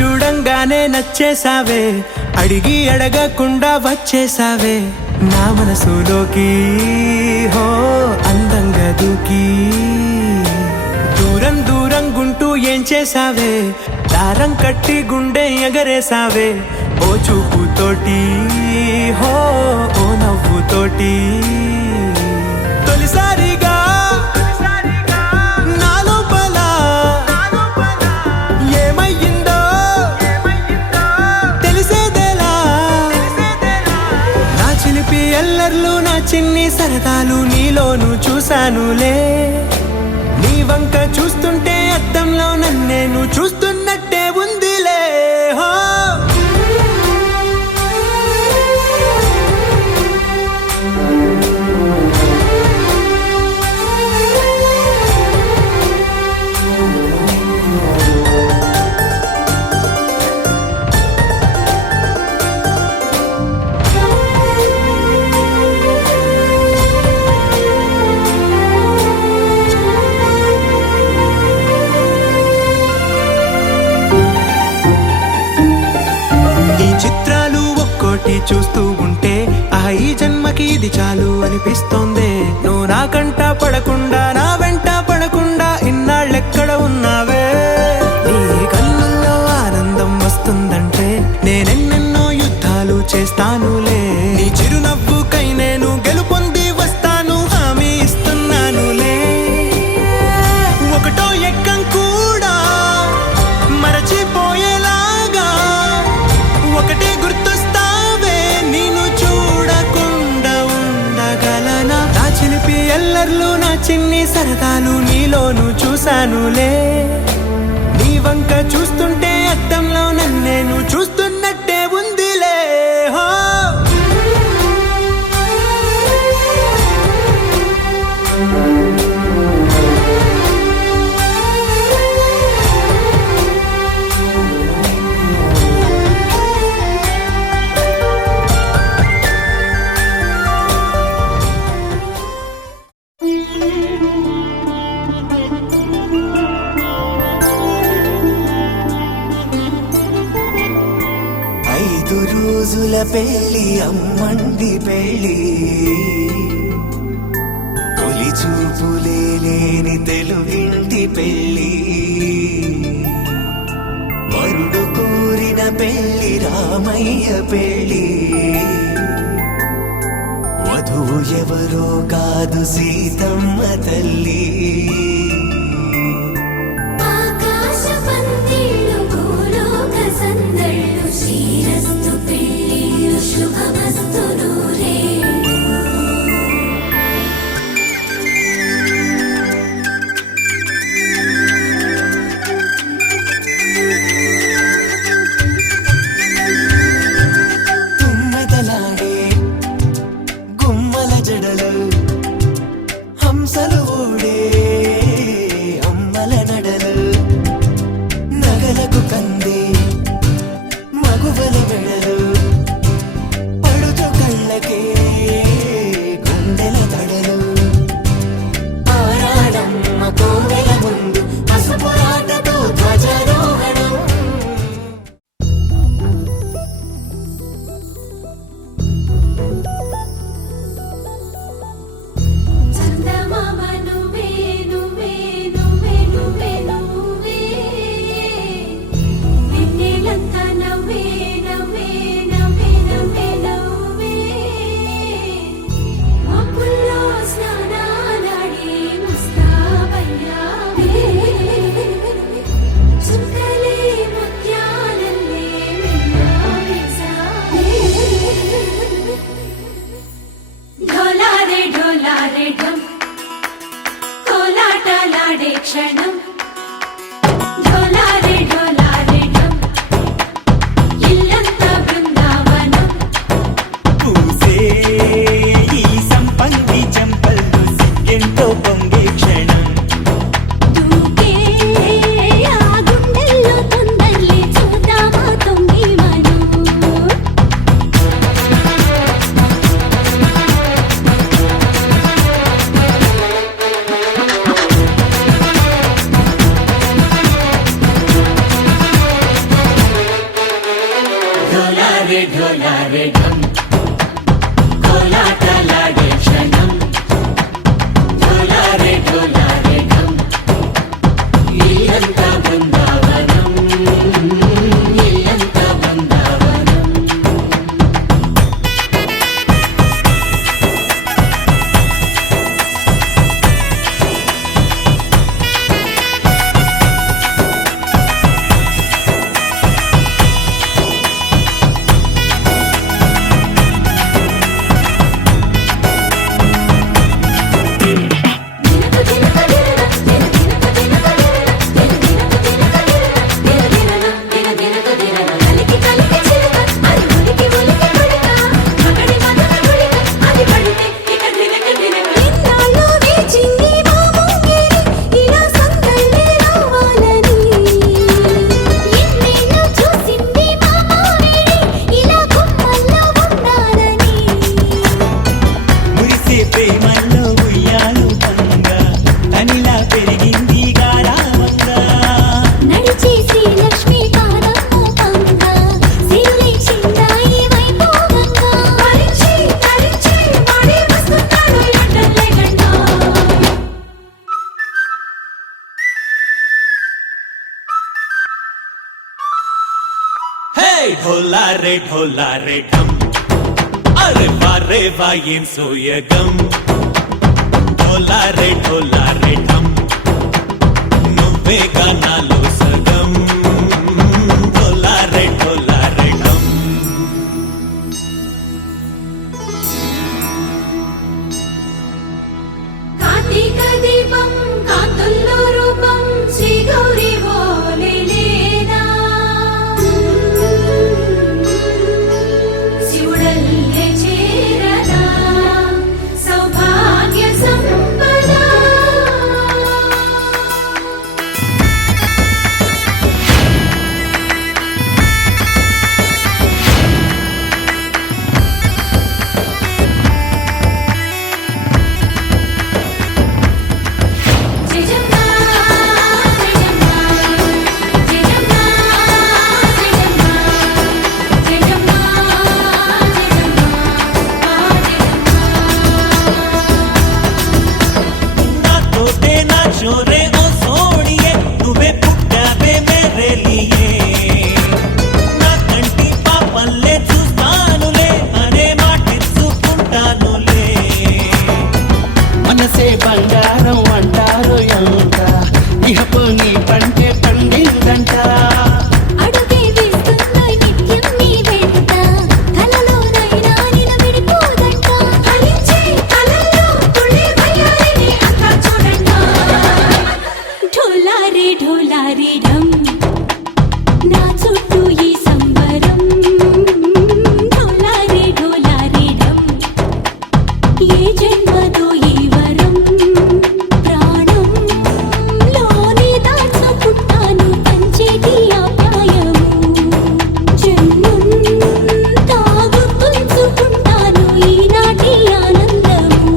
చూడంగానే నచ్చేసావే, అడిగి అడగకుండా వచ్చేసావే నా మనసులోకి. హో అందంగా దూకి దూరం దూరం గుంటూ ఏం చేసావే, దారం కట్టి గుండె ఎగరేసావే ఓ చూపుతోటి, హో ఓ నవ్వుతోటి. తొలిసారిగా నా లోపల ఏమయ్యిందో తెలిసేదేలా. నా చిలిపి ఎల్లర్లు నా చిన్ని సరదాలు నీలోను చూశానులే. నీ వంక చూస్తుంటే అద్దంలో నన్నేను చూస్తున్నట్టే ఉందిలే. హో చూస్తూ ఉంటే ఈ జన్మకి ఇది చాలు అనిపిస్తోందే. నువ్వు నా కంట పడకుండా నా వెంట పడకుండా ఇన్నాళ్ళెక్కడ ఉన్నావే. నీ కళ్ళల్లో ఆనందం వస్తుందంటే నేనెన్నెన్నో యుద్ధాలు చేస్తానులే. నీ చిరునవ్వుకై నేను గెలుపొంది వస్తాను హామీ ఇస్తున్నానులే. ఒకటో ఎక్కం కూడా మరచిపోయేలాగా ఒకటే గుర్తు ఎల్లర్లు నా చిన్ని సరదాలు నీలోను చూశానులే. నీ వంక చూస్తుంటే అద్దంలో నన్నేను చూస్తున్నట్టే ఉందిలే. హో రోజుల పెళ్ళి అమ్మంది పెళ్ళి, తొలి చూపులే లేని తెలుగింటి పెళ్ళి. వరుడు కోరిన పెళ్ళి రామయ్య పెళ్ళి, వధువు ఎవరో కాదు సీతమ్మ తల్లి. క్షణం ప్రేమల్లో ఉయ్యాలు పంగా తనిలా పెరిగింది గారావంగా నడిచి శ్రీలక్ష్మి పాదము పంగ సిరులై చిందాయి వైభోగంగా తరించి తరించి వాడి వస్తున్నాడు లండన్ లెగండా హే ढोला रे ढम अरे वाह ఏం సోయగం ढोला रे ढम నువ్వే గానాలో సగం ढोला रे ढम కార్తీక దీపం కాంతుల్లో రూపం శ్రీ గౌరీ ఓలేనా శివుడల్లే చేరదా సౌభాగ్య సంపద జయజమ్మా జయజమ్మా జయజమ్మా జయజమ్మా జయజమ్మా నాతోటే నా చోరే ఓ సోడియే నువ్వే పుట్టావే మేరే లియే నా కంటి పాపల్లే చూస్తానులే అనే మాటిచ్చుకుంటానులే మనసే బంగారం అంటారు ఎంత ఇహపు నీ పంటే పండిందంట అడుగే వేస్తున్నాయి నిత్యం నీ వెంట కలలోనైనా నిలబడిపోదంట ఫలించే కలల్లో తుళ్ళే వయ్యారిని అంతా చూడంట ఢోలా రే ఢమ్ నా చుట్టూ ఈ సంబరం ఢోలా రే ఢమ్ ఏ జన్మదో ఈ వరం ప్రాణంలోనే దాచుకుంటాను పంచేటి ఆప్యాయము జన్మంతా గుర్తుంచుకుంటాను ఈనాటి ఆనందము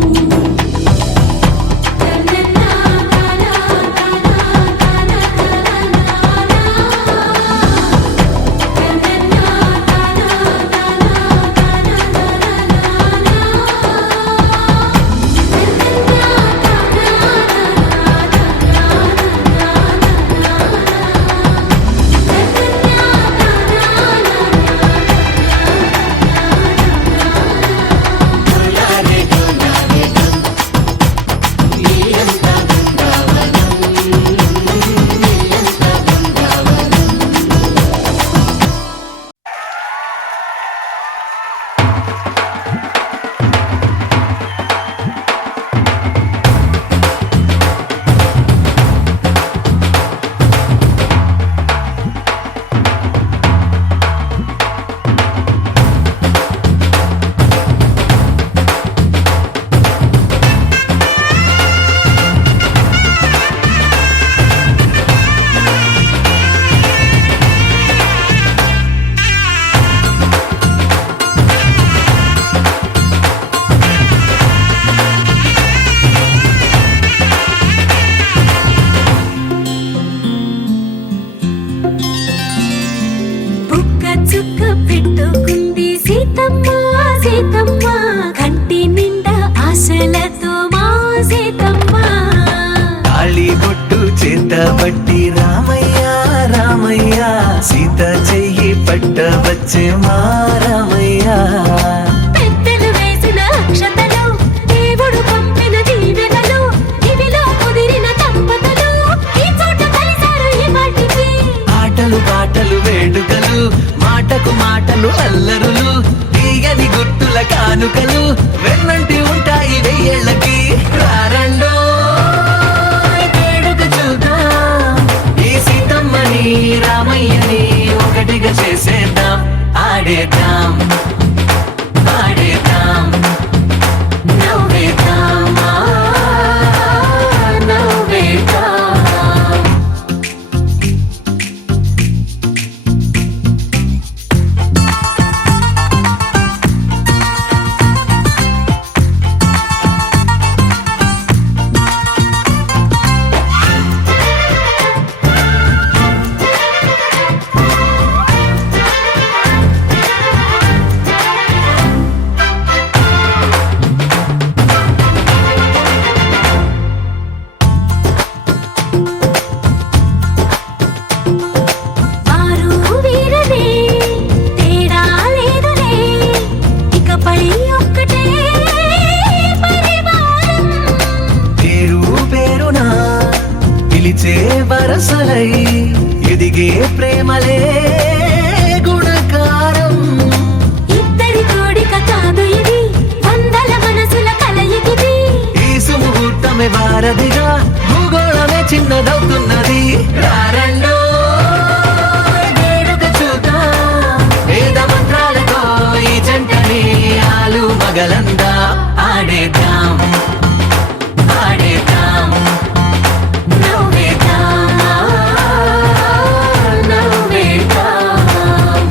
బుక్క చుక్క పెట్టుకుంది సీతమ్మ సీతమ్మ కంటి నిండా ఆశలతో మా సీతమ్మ తాళి బొట్టు చేతబట్టి రామయ్య రామయ్య సీత చెయ్యి పట్ట వచ్చే మా రామయ్య పెద్దలు వేసిన అక్షతలు దేవుడు పంపిన దీవెనలు ఇవిలో కుదిరిన దంపతులు ఈ చోట కలిసారు ఈ వాటికి ఆటలు పాటలు వేడుకలు మాటకు మాటలు అల్లరులు తీయని గుర్తుల కానుకలు వెన్నంటి ఉంటాయి వెయ్యేళ్ళకి రారండో వేడుక చూద్దాం ఈ సీతమ్మని రామయ్యని ఒకటిగా చేసేద్దాం ఆడేద్దాం పాడేద్దాం నవ్వేద్దాం నవ్వేద్దాం మొసలై ఎదిగే ప్రేమలే గుణకారం. ఇద్దరి కోడిక కాదు ఇది, వందల మనసుల కలయికిది. ఈ సుముహూర్తమే వారధిగా భూగోళమే చిన్నదవుతున్నది. రారండో వేడుక చూద్దాం, వేద మంత్రాలతో ఈ జంటని ఆలు మగలందా ఆడేద్దాం ఆడేద్దాం నవ్వేద్దాం, నవ్వేద్దాం.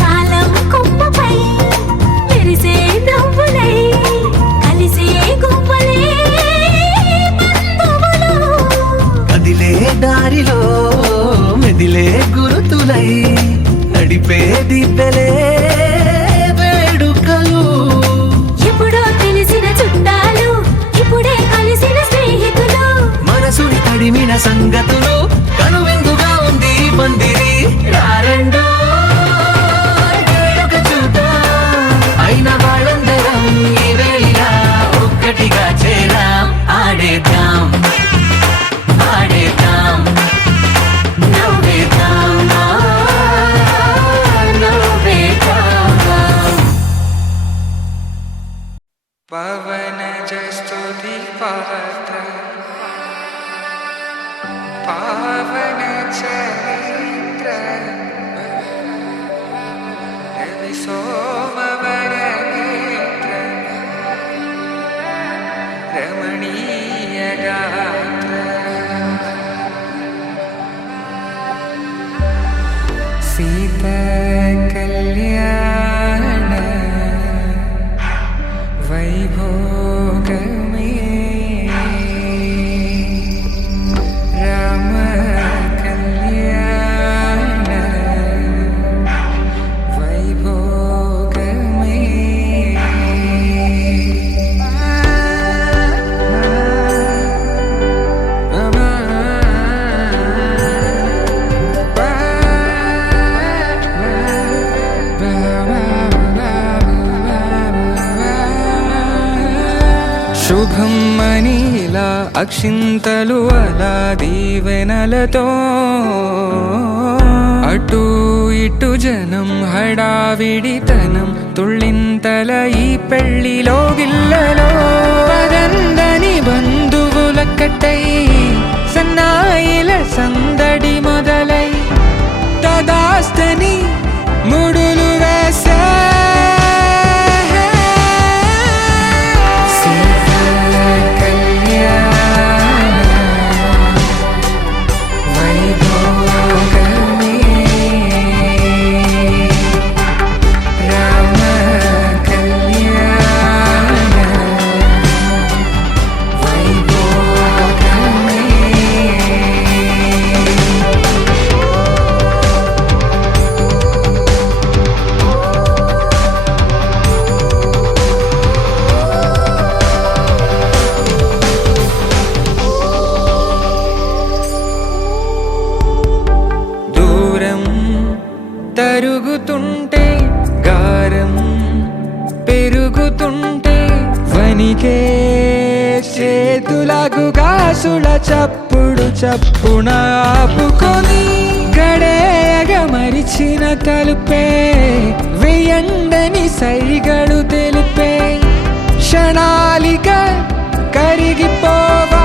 కాలం కొమ్మపై మెరిసే నవ్వులై కలిసే గువ్వలే బంధువులు. కదిలే దారిలో మెదిలే గురుతులై నడిపే దిబ్బెలే వేడుకలు. ఎప్పుడో తెలిసిన చుట్టాలు, ఇప్పుడే కలిసిన స్నేహితులు. మనసుని తడిమిన సంగతులు కనువిందుగా ఉంది ఈ పందిరి. రారండో వేడుక చూద్దాం, అయిన వాళ్ళందరం ఈ వేళ ఒక్కటిగా చేరాం. ఆడేద్దాం ఆడేద్దాం నవ్వేద్దాం, నవ్వేద్దాం. పవనజ స్తుతి పాత్ర పావన చరిత్ర రవి సోమవర నేత్ర రమణీయ గాత్ర సీత కళ్యాణ వైభోగమే రామ కళ్యాణ వైభోగమే. శుభం మనీలా అక్షింతలు అలా దీవెనలతో అటు ఇటు జనం హడావిడితనం తుళ్ళింతల ఈ పెళ్లిలో గిల్లలో పదందని బంధువులక్కటై సన్నాయిల సందడి మొదలై తదాస్తని ముడులు వేసే తరుగుతుంటే గారం పెరుగుతుంటే వనికే చేతులకు గాసుల చప్పుడు చప్పున ఆపుకొని గడేయగ మరిచిన తలుపే వెయ్యండని సైగడు తెలిపే క్షణాలిక కరిగిపోవా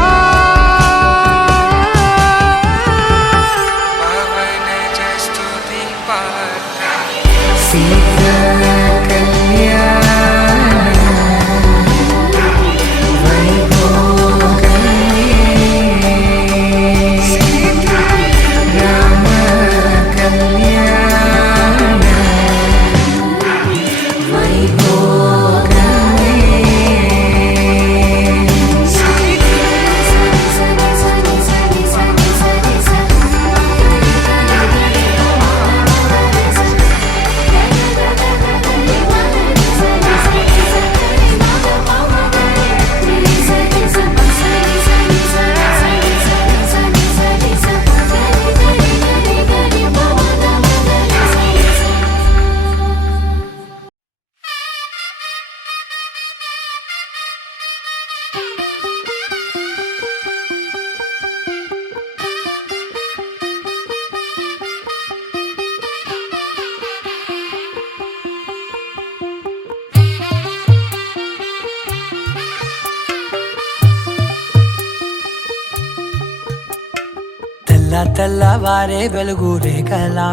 తెల్లవారే వెలుగు రేఖలా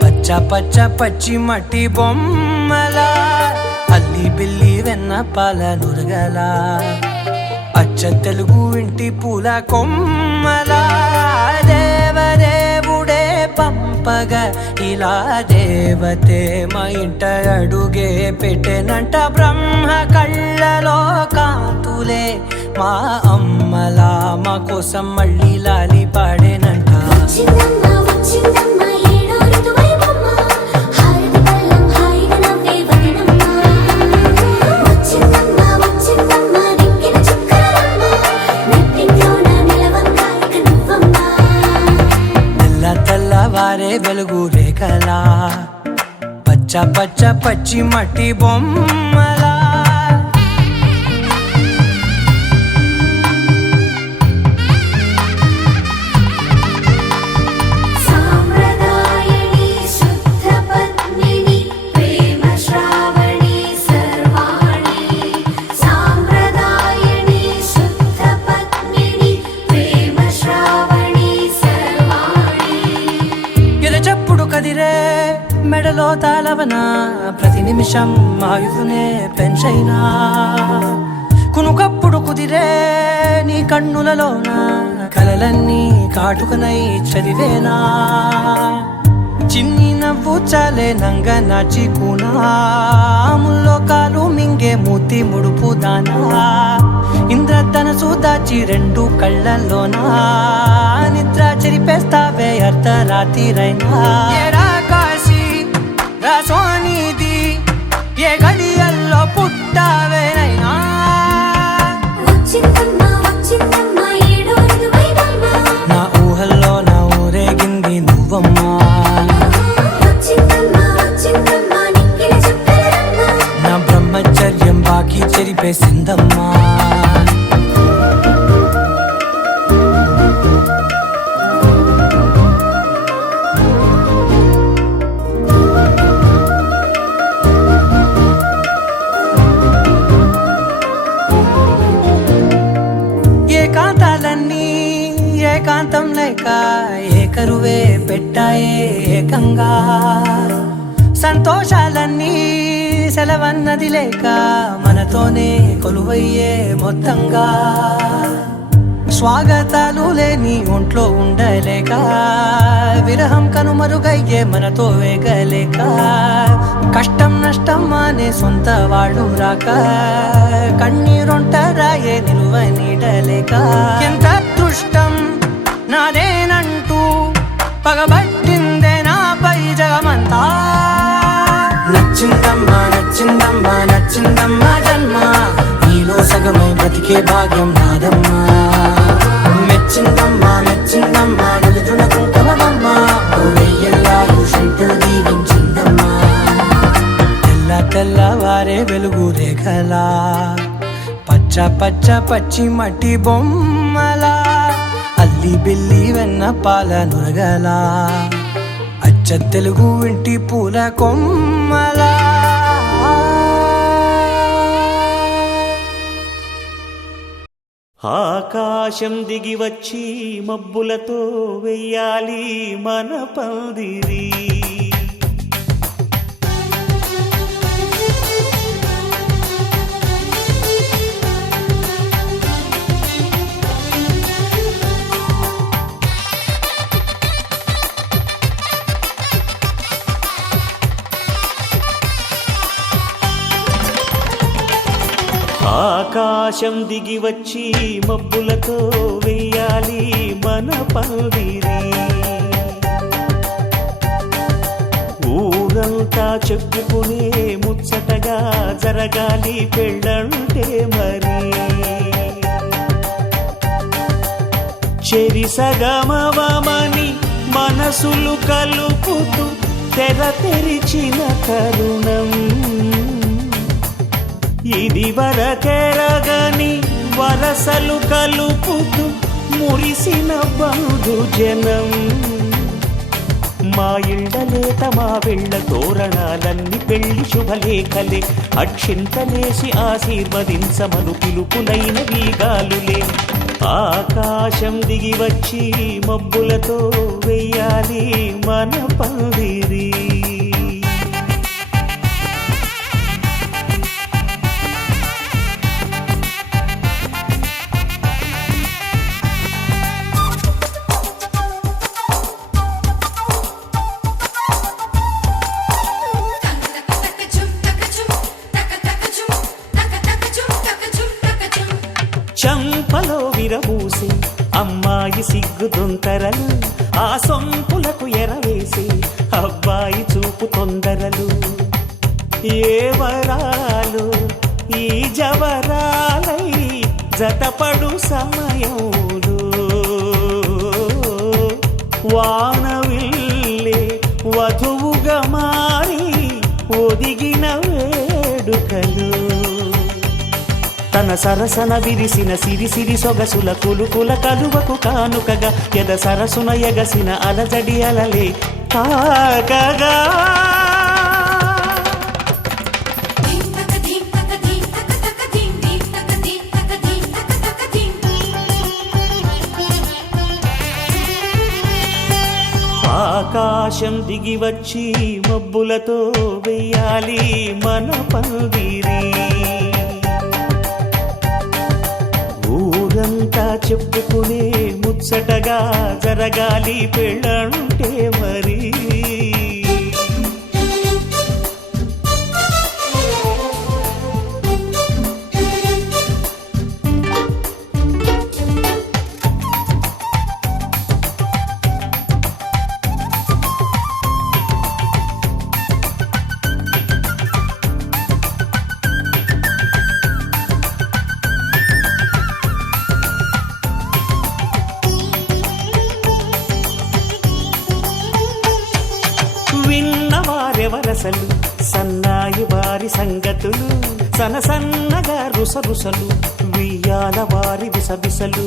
పచ్చ పచ్చ పచ్చి మట్టి బొమ్మలా అల్లి బిల్లి వెన్న పాల నురగలా అచ్చ తెలుగు ఇంటి పూల కొమ్మలా దేవదేవుడే పంపగా ఇలా దేవతే మా ఇంట అడుగే పెట్టెనంట బ్రహ్మ కళ్ళలో కాంతులే మా అమ్మలా మా కోసం మళ్ళీ లాలి పాడేనంట వచ్చిందమ్మ వచ్చిందమ్మ ఏడో ఋతువైవమ్మ హారతి పళ్ళం హాయిగా నవ్వే వదనమ్మ వచ్చిందమ్మ వచ్చిందమ్మ దిక్కిన చుక్కలమ్మ నెట్టింట్లోన నిలవంగా ఇక నువ్వమ్మ తెల్లవారే వెలుగు రేఖలా పచ్చ పచ్చ పచ్చి మట్టి బొమ్మలా సాంప్రదాయని శుద్ధ పద్మిని ప్రేమ శ్రావణి సర్వాణి సాంప్రదాయని శుద్ధ పద్మిని ప్రేమ శ్రావణి సర్వాణి ఎరచప్పుడు కదిరే మెడలో తాళవన ప్రతి నిమిషం ఆయుధునే పెంచైనా కునుకప్పుడు కుదిరే నీ కన్నులలోన కలలన్నీ కాటుకనై చదివేనా చిన్ని నవ్వు చాలే నంగ నాచి కూనాముల్లో కాలు మింగే మూతి ముడుపు దానా ఇంద్రధనసు దాచి రెండు కళ్ళల్లోనా నిద్ర చెరిపేస్తావే అర్ధరాత్రిరైనా ఏరా కాశీ రాసోనిది ఏ గడియల్లో పుట్టావేనైనా వచ్చిందమ్మ వచ్చిందమ్మ ఏడో ఋతువైవమ్మ నా ఊహల్లో నా ఊరేగింది నువ్వమ్మా వచ్చిందమ్మ వచ్చిందమ్మ నిక్కిన చుక్కలమ్మ నా బ్రహ్మచర్యం బాకీ చెరిపేసిందమ్మా ఏకాంతాలన్నీ ఏకాంతం లేక ఏకరువే పెట్టాయే ఏకంగా సంతోషాలన్నీ సెలవన్నది లేక మనతోనే కొలువయ్యే మొత్తంగా స్వాగతాలు లేని ఒంట్లో ఉండలేక విరహం కనుమరుగయ్యే మనతో వేగలేక కష్టం నష్టం అనే సొంత వాళ్ళు రాక కన్నీరొంటరాయే నిలువ నీడలేక ఎంత అదృష్టం నాదేనంటూ పగబట్టిందే నాపై జగమంతా నచ్చిందమ్మా నచ్చిందమ్మా నచ్చిందమ్మా జన్మ నీలో సగమై బ్రతికే భాగ్యం నాదమ్మా మెచ్చిందమ్మా మెచ్చిందమ్మా నిలుచున కుంకుమమ్మా వెయ్యల్లాగు శంకులు దీవించిందమ్మా తెల్లవారే వెలుగు రేఖలా పచ్చ పచ్చ పచ్చి మట్టి బొమ్మలా అల్లి బిల్లి వెన్న పాల నురగలా అచ్చ తెలుగు ఇంటి పూల కొమ్మలా ఆకాశం దిగి వచ్చి మబ్బులతో వెయ్యాలి మన పందిరి ఆకాశం దిగి వచ్చి మబ్బులతో వెయ్యాలి మన పందిరి ఊరంతా చెప్పుకునే ముచ్చటగా జరగాలి పెళ్ళంటే మరి చెరిసగమవమని మనసులు కలుపుతూ తెర తెరిచిన తరుణం ఇది వరకెరగని వరసలు కలుపుతూ మురిసిన బంధు జనం మా ఇళ్ళలేత మా వెళ్ళ తోరణాలన్నీ పెళ్లి శుభలేఖలే అక్షింతలేసి ఆశీర్వదించమను పిలుపులైన వీగాలులే ఆకాశం దిగి వచ్చి మబ్బులతో వెయ్యాలి మన పందిరి. చంపలో విరబూసి అమ్మాయి సిగ్గు దొంతరలు, ఆ సొంపులకు ఎరవేసి అబ్బాయి చూపు తొందరలు. ఏ వరాలు ఈ జవరాలై జతపడు సమయంలో వానవిల్లే వధువుగా మారి ఒదిగిన వేడుకలు. తన సరసన విరిసిన సిరిసిరి సొగసుల కులుకుల కలువకు కానుకగా ఎద సరసున ఎగసిన అలజడి అలలే తాకగా. ఆకాశం దిగి వచ్చి మబ్బులతో వెయ్యాలి మన పందిరి. ఊరంతా చెప్పుకునే ముచ్చటగా జరగాలి పెళ్ళంటే మరి. విన్నవారెవరసలు సన్నాయి వారి సంగతులు, సనసన్నగా రుసరుసలు వియ్యాల వారి విసవిసలు.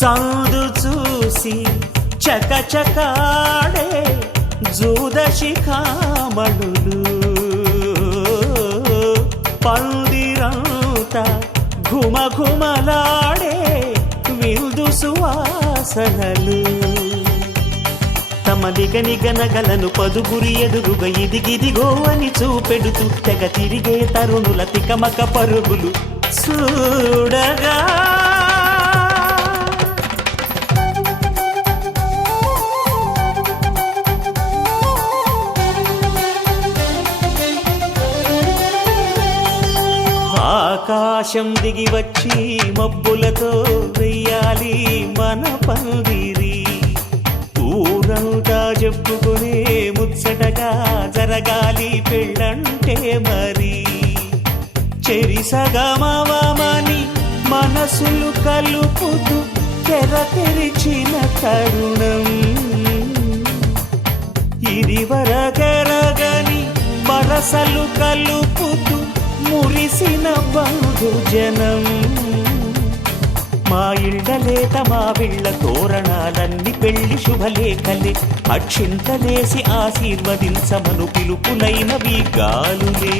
సందు చూసి చకచకాడే జూదశిఖామణులు, పందిరంతా ఘుమఘుమలాడే విందు సువాసనలు. తమ నిగనిగనగలను పదుగురి ఎదురుగా ఇదిగిదిగో అని చూపెడుతూ తెగ తిరిగే తరుణుల తికమక పరుగులు చూడగా. ఆకాశం దిగి వచ్చి మబ్బులతో వెయ్యాలి మన పందిరి. ఊరంతా చెప్పుకునే ముచ్చటగా జరగాలి పెళ్ళంటే మరి. చెరిసగమవమని మనసులు కలుపుతూ తెర తెరిచిన తరుణం, ఇది వరకెరగని వరసలు కలుపుతూ మురిసిన బంధుజనం. మా ఇళ్ళలేత మా విళ్ళ తోరణాలన్నీ పెళ్లి శుభలేఖలే, అక్షింతలేసి ఆశీర్వదించమను పిలుపులైనవి గాలులే.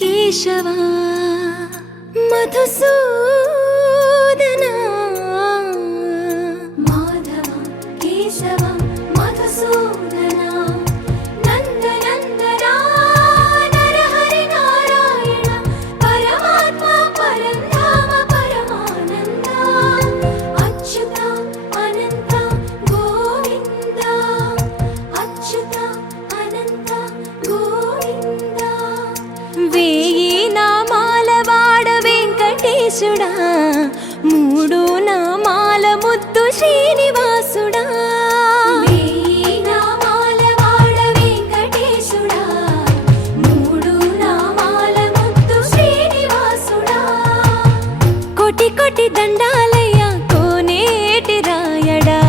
కేశవా మధుసూదన మాధవ కేశవ మధుసూదన నందనందన నరహరి నారాయణ పరమాత్మ పరంధామ పరమానంద అచ్యుత అనంత గోవింద అచ్యుత అనంత గోవింద వెంకటేశుడా మూడు నామాల ముద్దు శ్రీనివాసుడా వేయి నామాల వాడ వెంకటేశుడా మూడు నామాల ముద్దు శ్రీనివాసుడా కోటి కోటి దండాలయ్య కోనేటి రాయడా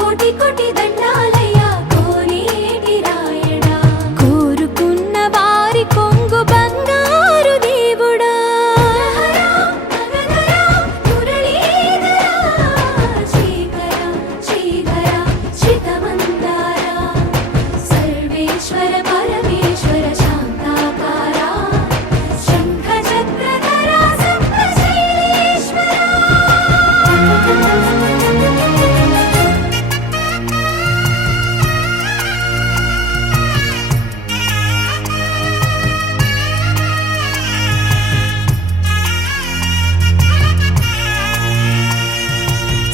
కోటి కోటి దండాలయ్య కోనేటి రాయడా కోరుకున్న వారి కొంగు బంగారు దేవుడా సర్వేశ్వర పరమేశ్వర శాంతాకార శంఖ చక్రధర సప్తశైలేశ్వర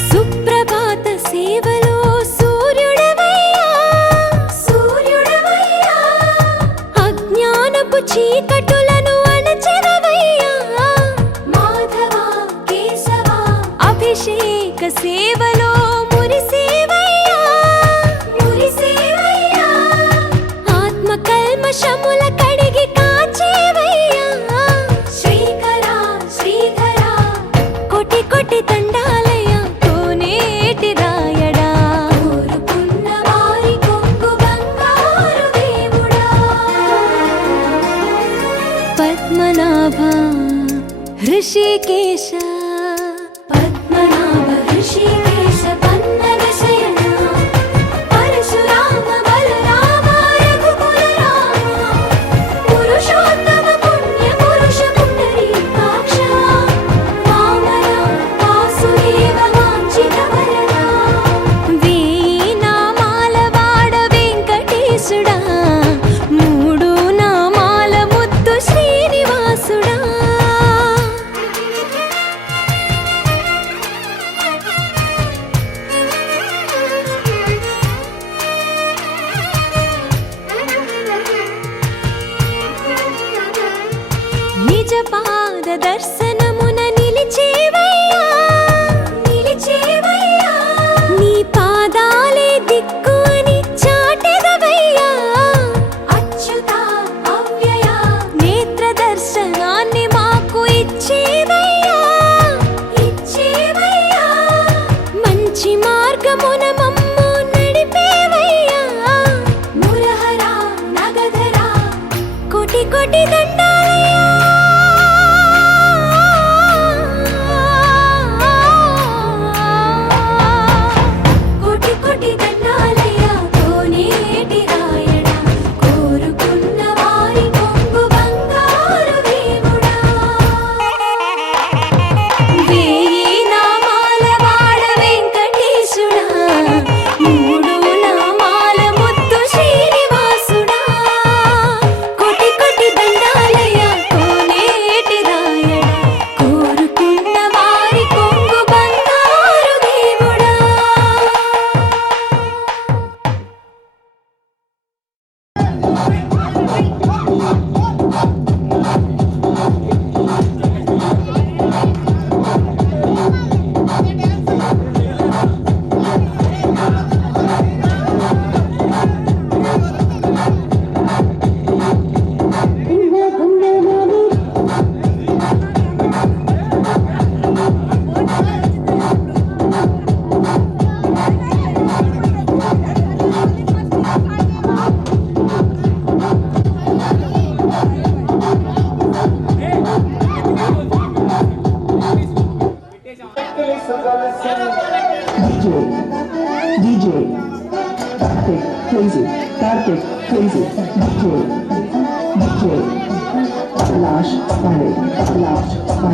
సుప్రభాత సేవలో సూర్యుడవయ్యా సూర్యుడవయ్యా అజ్ఞానపు చీకటులను అణచెదవయ్యా మాధవ కేశవ అభిషేక సేవలో మురిసేవయ్యా మురిసేవయ్యా ఆత్మ కల్మషముల కడిగి కాచేవయ్యా శ్రీకర శ్రీధర కోటి కోటి దండాలయ్య కోనేటి రాయడా కోరుకున్న వారి కొంగు బంగారు దేవుడా పద్మనాభ హృషికేశ పద్మనాభ హృషికేశ పన్నగ శయన పరశురామ బలరామ రఘుకుల రామ పురుషోత్తమ పుణ్య పురుష పుండరీకాక్ష వామన వాసుదేవ వాంఛిత వరద వేయి నామాల వాడ వెంకటేశుడా మూడు నామాల ముద్దు శ్రీనివాసుడా నిజ పాద దర్శనమున నిలిచేవయ్యా నిలిచేవయ్యా నీ పాదాలే దిక్కు అని చాటెదవయ్యా అచ్యుత అవ్యయ నేత్ర దర్శనాన్ని మాకు ఇచ్చేవయ్యా ఇచ్చేవయ్యా మంచి మార్గమున మమ్ము నడిపేవయ్యా మురహర నగధర కోటి కోటి దండాలయ్యా కోటి కోటి దండాలయ్య కోనేటి రాయడా కోరుకున్న వారి కొంగు బంగారు దేవుడా వేయి నామాల వాడ వెంకటేశుడా మూడు నామాల ముద్దు శ్రీనివాసుడా కోటి కోటి దండాలయ్య కోనేటి రాయడా కోరుకున్న వారి కొంగు బంగారు దేవుడా DJ Kartik Crazy DJ Lash Spanish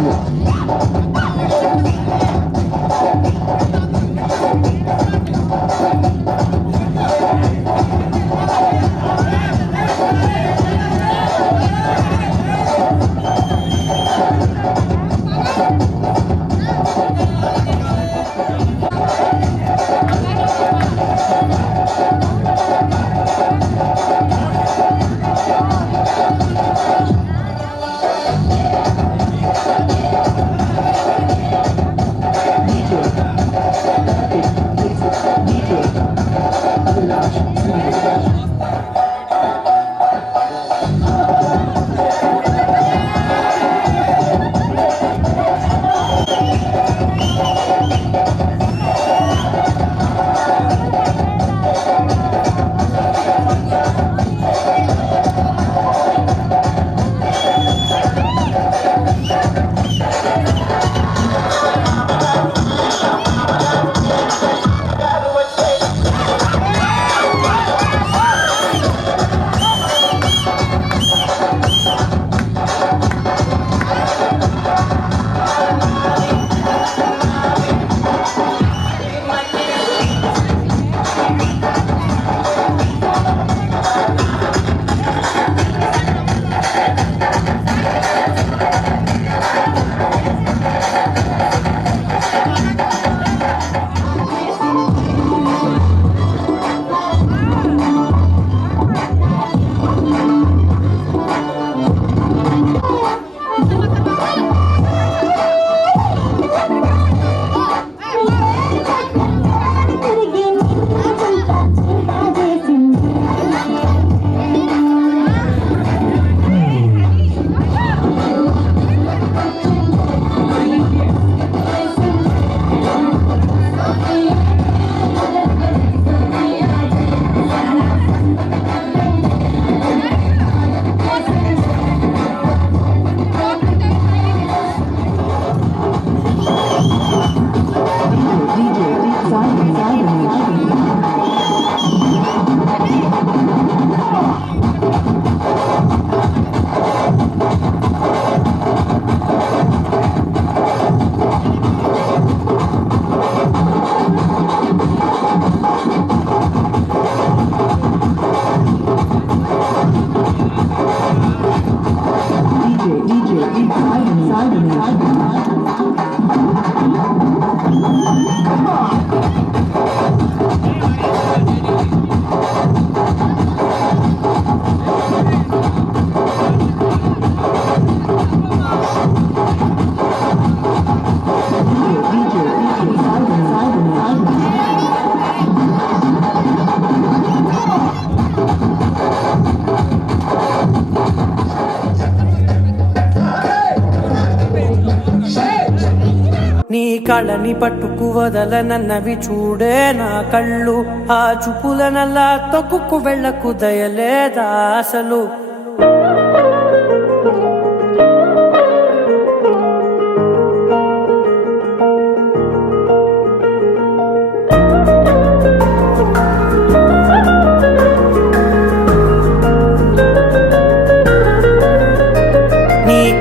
నీ కళ్ళని పట్టుకు వదలనన్నవి చూడే నా కళ్ళు, ఆ చూపులనల్లా తొక్కుకు వెళ్ళకు దయలేదా అసలు.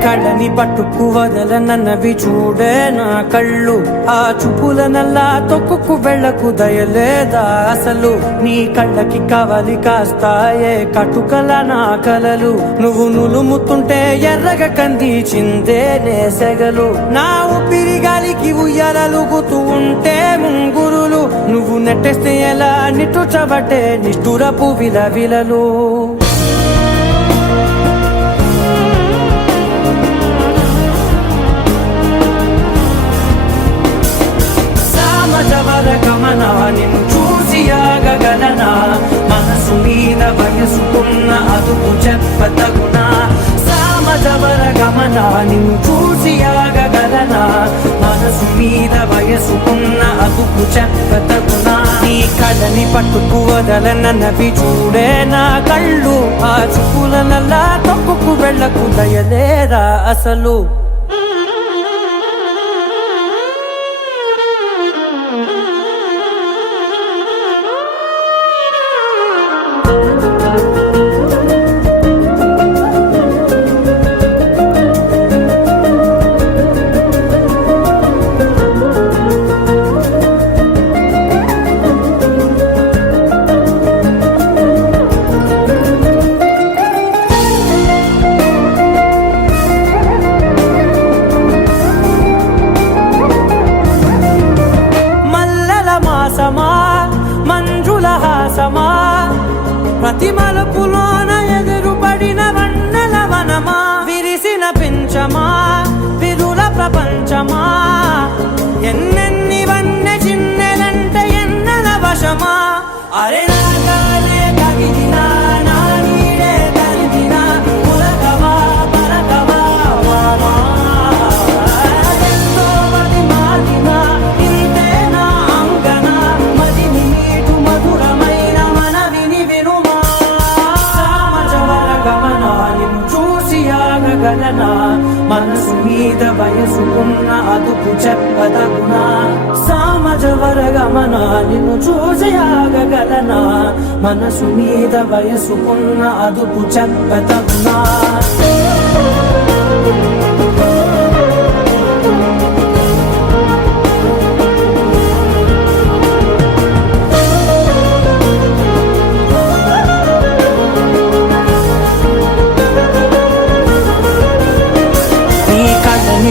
కళ్ళని పట్టుకు వదలనన్నవి చూడే నా కళ్ళు, ఆ చూపులనల్లా తొక్కుకు వెళ్ళకు దయలేదా అసలు. నీ కళ్ళకి కవలి కాస్తాయే కటుకల నా కలలు, నువ్వు నులుముతుంటే ఎర్రగా కందిచిందే నేసెగలు. నా ఊపిరి గాలికి ఉయ్యాలలుగుతూ ఉంటే ముంగురులు, నువ్వు నెట్టేస్తే ఎలా నిట్టుచబట్టే నిష్ఠురపు విలవిలలు. గమనా నిన్ను చూసి ఆగగలనా, మనసు మీద వయసుకున్న అదుపు చెప్పతగునా. సామజవర గమనా నిన్ను చూసి ఆగగలనా, మనసు మీద వయసుకున్న అదుపు చెప్పతగునా. నీ కళ్ళని పట్టుకు వదలనన్నవి చూడే నా కళ్ళు, ఆ చూపులనల్లా తొక్కుకు వెళ్ళకు దయలేరా అసలు. మంజుల హాసమా ప్రతి మలుపులోన ఎదురుపడిన వన్నెల వనమా, విరిసిన పించమా విరుల ప్రపంచమా, ఎన్నెన్ని వన్నె చిన్నెలంటే ఎన్నెల వశమా. అరే నాగాలే కగిలినా నా నీడే తరిమినా, పులకవా పలకవా వామా, ఎంతో మది మారినా ఇంతే నా అంగన, మదిని నీటు మధురమైన మనవిని వినుమా. సామజవర గమనా నిన్ను చూసి ఆగగలనా, మనసు మీద వయసుకున్న అదుపు చెప్పదగునా. సామజవర గమనా నిన్ను చూసి ఆగగలనా, మనసు మీద వయసుకున్న అదుపు చెప్పదగునా.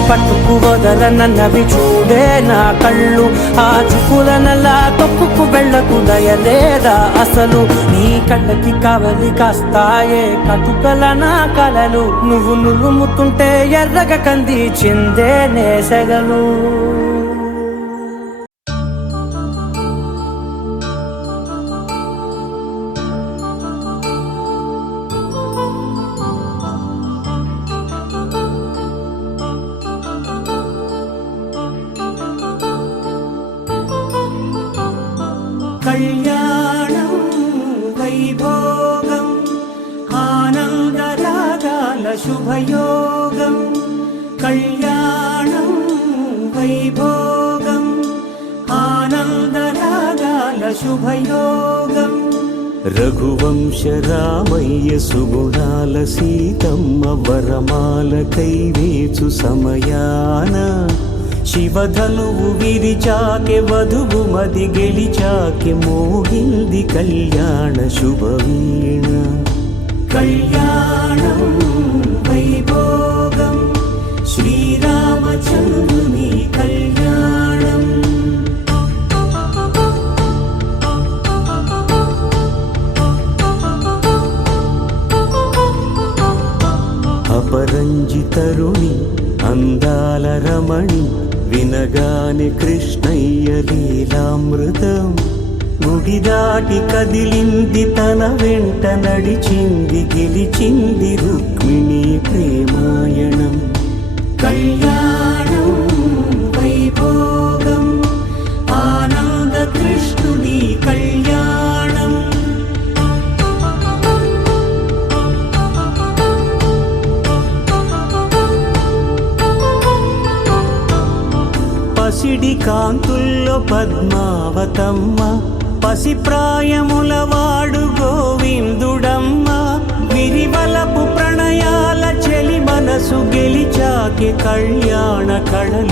పట్టుకు వదలనన్నవి చూడే నా కళ్ళు, ఆ చూపులనల్లా తొక్కుకు వెళ్ళకు దయలేదా అసలు. నీ కళ్ళకి కవలి కాస్తాయే కటుకల నా కలలు, నువ్వు నులుముతుంటే ఎర్రగా కందిచిందే నేసెగలు. కళ్యాణం వైభోగం ఆనందరాగాల శుభయోగం, కళ్యాణం వైభోగం ఆనందరాగాల శుభయోగం. రఘువంశ రామయ్య సుగుణాల సీతమ్మ వరమాల కైవేచు సమయాన, శివధనువు విరిచాకె వధువు మది గెలిచాకె మోగింది కళ్యాణ శుభవీణ. కళ్యాణం వైభోగం శ్రీ అందాల రమణి వినగానే కృష్ణయ్య లీలామృతం గుడి దాటి కదిలింది తన వెంట నడిచింది గెలిచింది రుక్మిణి ప్రేమాయణం కళ్యాణం వైభోగం ఆనంద కృష్ణుని కళ్యాణం పసిడి కాంతుల్లో పద్మావతమ్మ పసిప్రాయముల వాడు గోవిందుడమ్మ విరివలపు ప్రణయాల చెలి మనసు గెలిచాకి కళ్యాణ కళలులికినాడమ్మ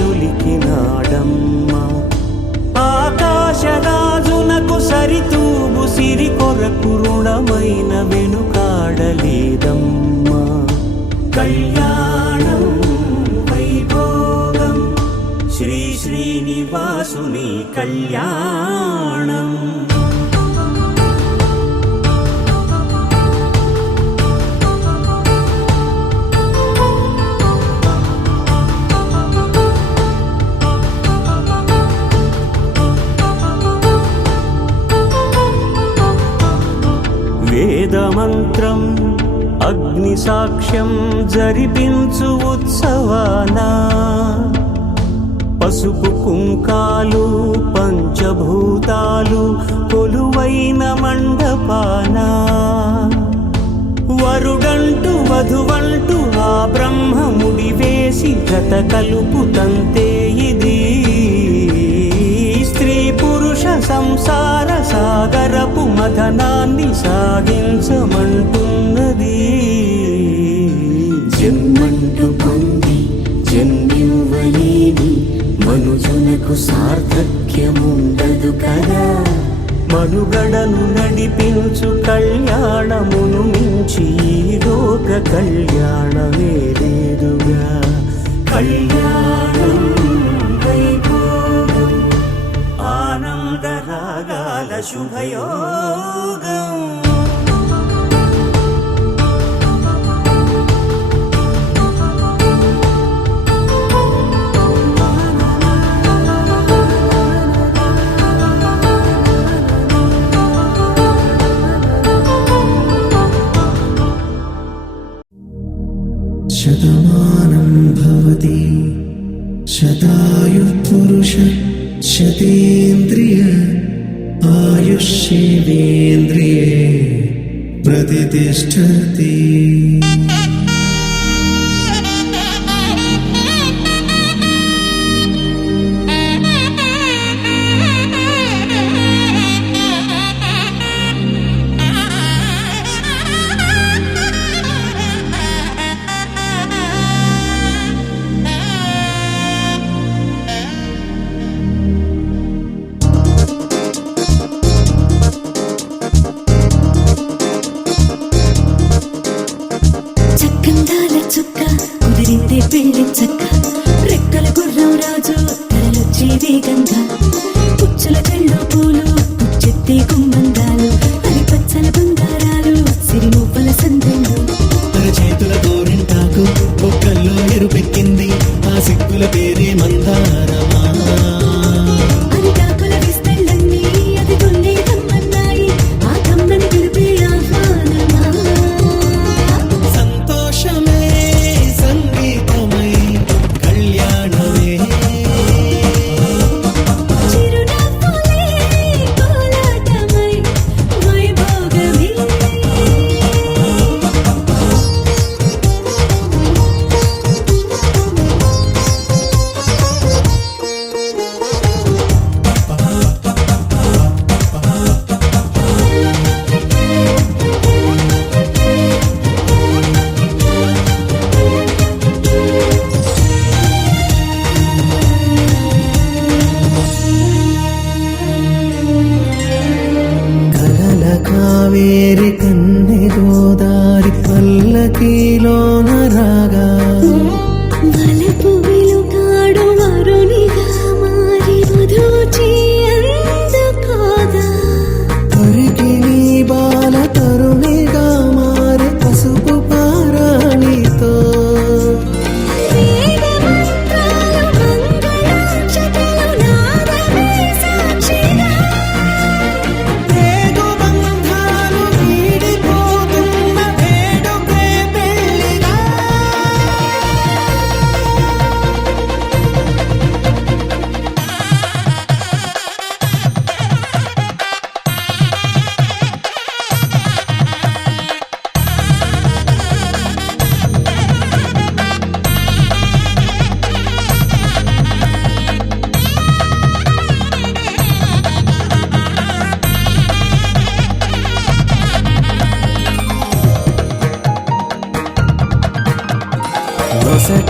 ఆకాశరాజునకు సరితూగు సిరి కొరకు రుణమైన వెనుకాడలేదమ్మా కళ్యాణం వైభోగం శ్రీ శ్రీనివాసుని కళ్యాణం వేదమంత్రం అగ్ని సాక్ష్యం జరిపించు ఉత్సవానా పసుపు కుంకాలు పంచభూతాలు కొలువైన మండపాన వరుడంటూ వధువంటూ ఆ బ్రహ్మముడి వేసి జత కలుపుతంతే ఇది స్త్రీ పురుష సంసార సాగరపు మథనాన్ని సాగించమంటున్నది జన్మంటూ పొంది జన్మివ్వలేని మనుజునకు సార్థక్యముండదు కదా మనుగడను నడిపించు కళ్యాణమును మించి ఈ లోక కళ్యాణమే లేదుగా కళ్యాణం వైభోగం ఆనందరాగాల శుభయోగం శతమానం భవతి శతాయుః పురుష శతేంద్రియ ఆయుష్యేంద్రియే ప్రతిష్టతి చక్కందాల చుక్క కుదిరిందే పెళ్లి చక్క రెక్కల గుర్రం రాజు తరలొచ్చే వేగంగా పుచ్చుల కళ్ళు పూలు పుచ్చెత్తే గుమ్మందాలు అది పచ్చల బంగారాలు సిరిమూపల సందెళ్ళు చేతుల గోరింటాకు బొక్కల్లో ఎరుపెక్కింది ఆ సిక్కుల పేరే మందారమా అరిటాకుల విస్తళ్ళన్నీ అది కొన్నే కమ్మన్నాయి ఆ కమ్మని పిలిపే ఆహ్వానమా సంతోషమే సంగీతమై కళ్యాణమే చిరునవ్వులే కోలాటమై వైభోగమే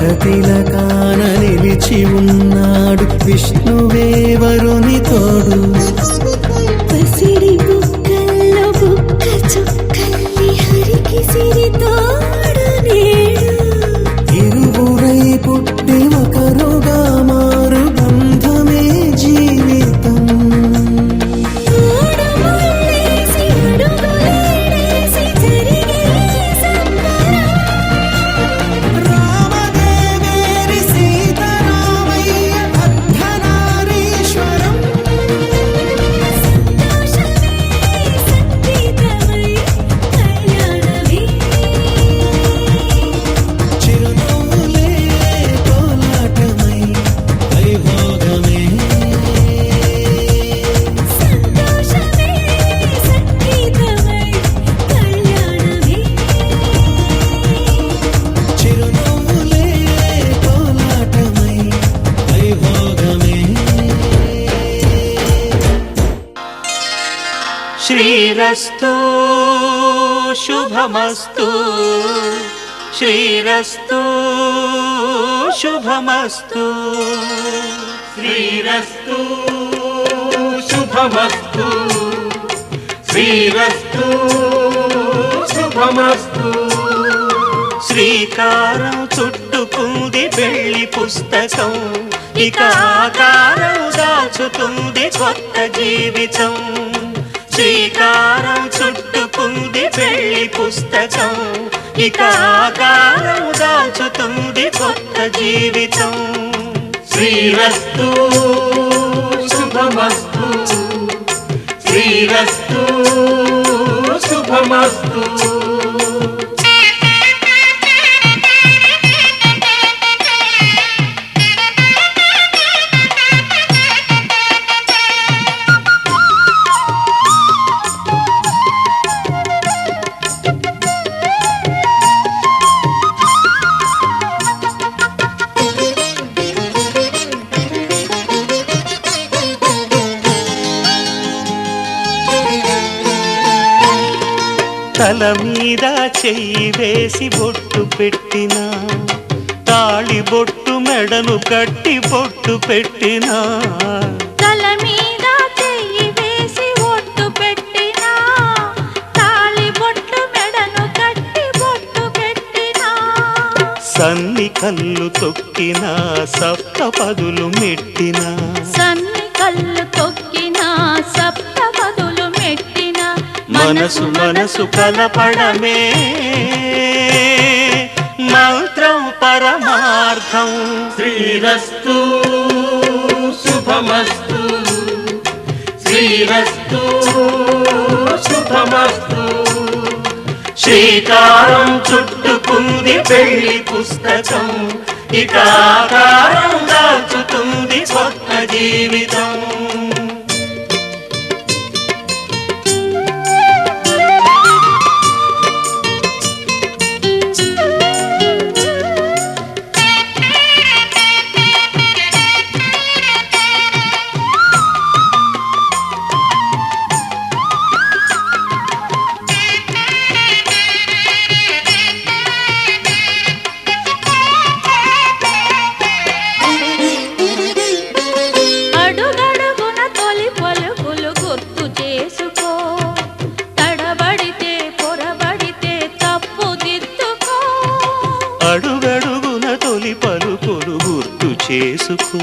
వటతిలకాన నిలిచి ఉన్నాడు విష్ణువే వరుని తోడు. పసిడి బుక్కల్లో బుక్క చుక్కల్లి హరికి సిరి తోడు నేడు. ఇరువురై పుట్టి ఒకరుగా మారు బంధమే జీవితం. తోడు ముళ్ళేసి అడుగులేసి జరిగే సంబరం. రామదేవేరి సీతారామయ్య అర్ధనారీశ్వరం. సంతోషమే సంగీతమై కళ్యాణమే. చిరునవ్వులే కోలాటమై వైభోగమే. సంతోషమే సంగీతమై కళ్యాణమే. చిరునవ్వులే కోలాటమై వైభోగమే. శ్రీరస్తు శుభమస్తు శ్రీరస్తు శుభమస్తు శ్రీరస్తు శుభమస్తు శ్రీరస్తు శుభమస్తు. శ్రీకారం చుట్టుకుంది పెళ్లి పుస్తకం, ఇక ఆకారం దాచుతుంది కొత్త జీవితం. శ్రీకారం చుట్టుకుంది పెళ్లి పుస్తకం, ఇక ఆకారం దాచుతుంది కొత్త జీవితం. శ్రీరస్తు శుభమస్తు శ్రీరస్తు శుభమస్తు. తల మీద చెయ్యి వేసి బొట్టు పెట్టినా, తాళి బొట్టు మెడను కట్టి బొట్టు పెట్టినా. తల మీద చెయ్యి వేసి ఒట్టు పెట్టినా, తాళి బొట్టు మెడను కట్టి బొట్టు పెట్టినా. సన్ని కళ్ళు తొక్కినా, సప్త పదులు మెట్టినా. సన్ని కళ్ళు తొక్కినా, సప్త పదులు మెట్టినా. మనసు మనసు కలపడమే మంత్రం పరమార్థం. శ్రీరస్తు శుభమస్తు శ్రీరస్తు శుభమస్తు. శ్రీకారం చుట్టుకుంది పెళ్లి పుస్తకం, ఇక ఆకారం దాచుతుంది కొత్త జీవితం. అడుగడుగున తొలి పలుకులు గుర్తు చేసుకో. తడబడితే పొరబడితే తప్పు దిద్దుకో. అడుగడుగున తొలి పలుకులు గుర్తు చేసుకో.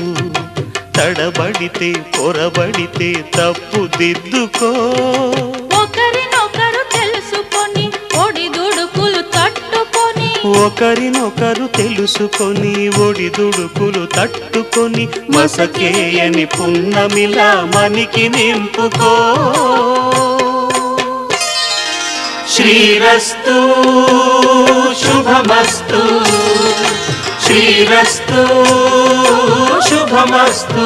తడబడితే పొరబడితే తప్పు దిద్దుకో. ఒకరినొకరు తెలుసుకొని ఒడిదుడుకులు తట్టుకొని. ఒకరినొకరు తెలుసుకొని ఒడిదుడుకులు తట్టుకొని. మసకేయని పున్నమిలా మనికి నింపుకో. శ్రీరస్తు శుభమస్తు శ్రీరస్తు శుభమస్తు.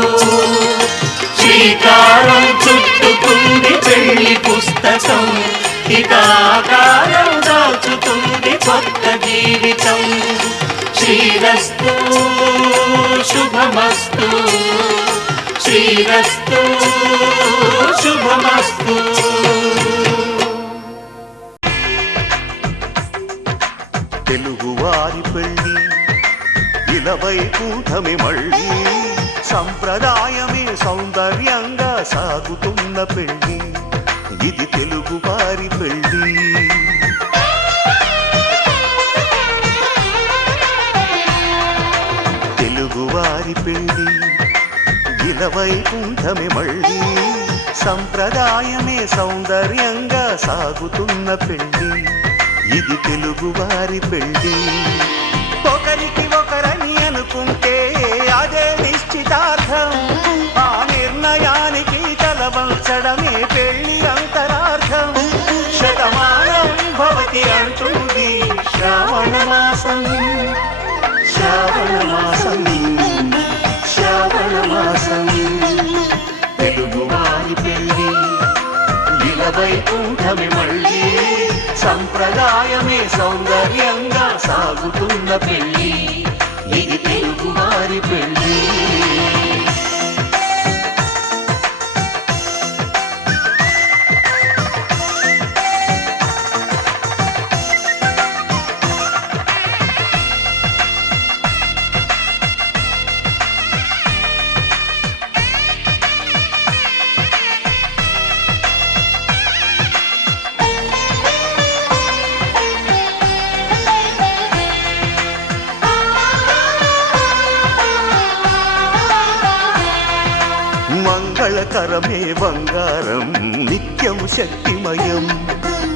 శ్రీకారం చుట్టుకుంది పెళ్లి పుస్తకం, ఇక ఆకారం దాచుతుంది కొత్త జీవితం. శ్రీరస్తు శుభమస్తు శ్రీరస్తు శుభమస్తు. తెలుగువారి పెళ్లి ఇలవైకుంఠమే మళ్ళీ సంప్రదాయమే సౌందర్యంగా సాగుతున్న పెళ్ళి ఇది తెలుగు వారి పెళ్ళి తెలుగువారి పెళ్ళి ఇలవైకుంఠమే మళ్ళీ సంప్రదాయమే సౌందర్యంగా సాగుతున్న పెళ్ళి ఇది తెలుగువారి పెళ్ళి ఒకరికి ఒకరని అనుకుంటే అదే నిశ్చితార్థం ఆ నిర్ణయానికి తలవంచడమే పెళ్ళి అంతరార్థం శతమానం భవతి అంటుంది శ్రావణ మాసం శ్రావణ మాసం శ్రావణ మాసం తెలుగువారి పెళ్ళి ఇలవైకుంఠమే మళ్ళీ సంప్రదాయమే సౌందర్యంగా సాగుతున్న పెళ్ళి ఇది తెలుగువారి పెళ్ళి మంగళకరమే బంగారం నిత్యం శక్తిమయం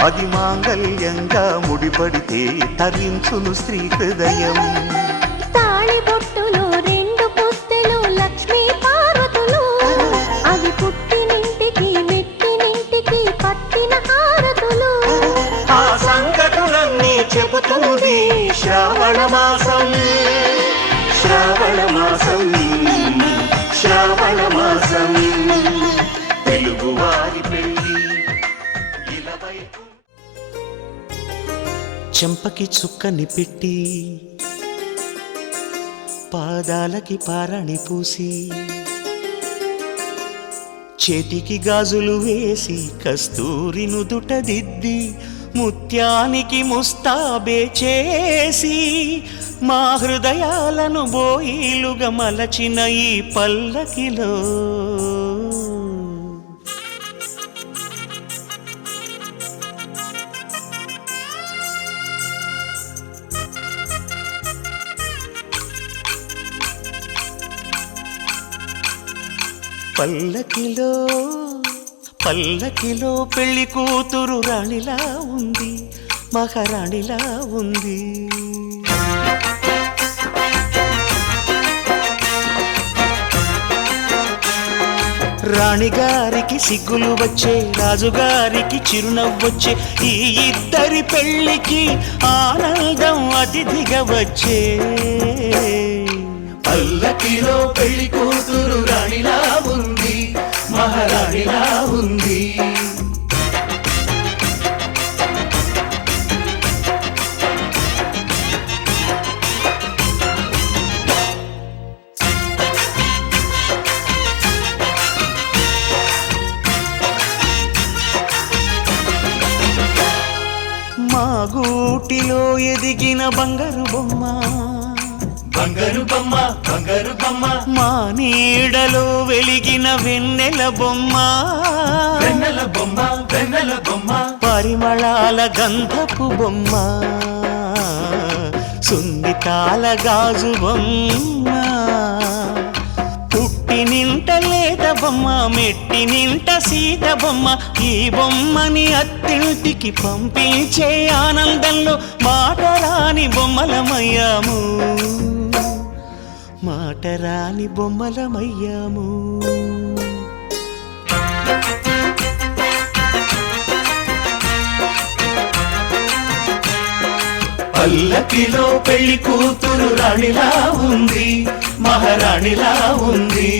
అది మాంగళ్యంగా ముడిపడితే తరించును స్త్రీ హృదయం తాళిబొట్టులో రెండు పుస్తెలు లక్ష్మీ పార్వతులు అవి పుట్టినింటికి మెట్టినింటికి పట్టిన హారతులు ఆ సంగతులన్నీ చెబుతుంది శ్రావణ మాసం శ్రావణ మాసం శ్రావణ మాసం తెలుగువారి పెళ్ళి చెంపకి చుక్కని పెట్టి పాదాలకి పారాణి పూసి చేతికి గాజులు వేసి కస్తూరి నుదుట దిద్ది ముత్యానికి ముస్తాబే చేసి మా హృదయాలను బోయిలుగా మలచిన ఈ పల్లకిలో పల్లకిలో పల్లకిలో పెళ్లి కూతురు రాణిలా ఉంది మహారాణిలా ఉంది రాణిగారికి సిగ్గులు వచ్చే రాజుగారికి చిరునవ్వొచ్చే ఈ ఇద్దరి పెళ్లికి ఆనందం అతిథిగా వచ్చే పల్లకిలో పెళ్లి కూతురు రాణిలా ఉంది మహారాణిలా ఉంది మా గూటిలో ఎదిగిన బంగారు బొమ్మ బంగారు బొమ్మ బంగారు బొమ్మ మా నీడలో వెలిగిన వెన్నెల బొమ్మ వెన్నెల బొమ్మ వెన్నెల బొమ్మ పరిమళాల గంధపు బొమ్మ సున్నితాల గాజు బొమ్మ పుట్టి నింట లేత బొమ్మ మెట్టి నింట సీత బొమ్మ ఈ బొమ్మని అత్తింటికి పంపించే ఆనందంలో మాటరాని బొమ్మలమయ్యాము మాటరాని బొమ్మలమయ్యాము పల్లకిలో పెళ్లి కూతురు రాణిలా ఉంది మహారాణిలా ఉంది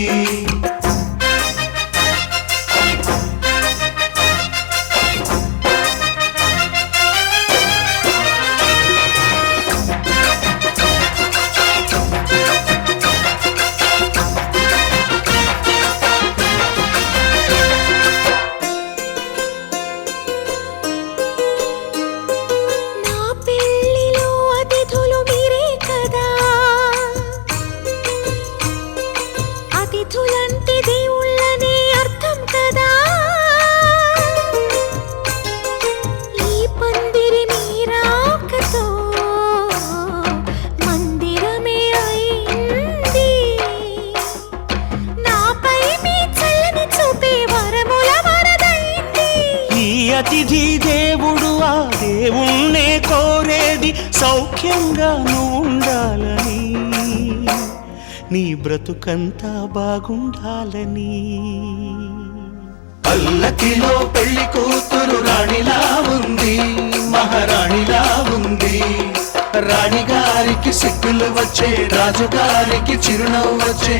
అతిథి దేవుడు ఆ దేవుణ్ణే కోరేది సౌఖ్యంగా నువ్వు ఉండాలని, నీ బ్రతుకంతా బాగుండాలని. పల్లకిలో పెళ్లి కూతురు రాణిలా ఉంది, మహారాణిలా ఉంది. రాణిగారికి సిగ్గులు వచ్చే, రాజుగారికి చిరునవ్వు వచ్చే.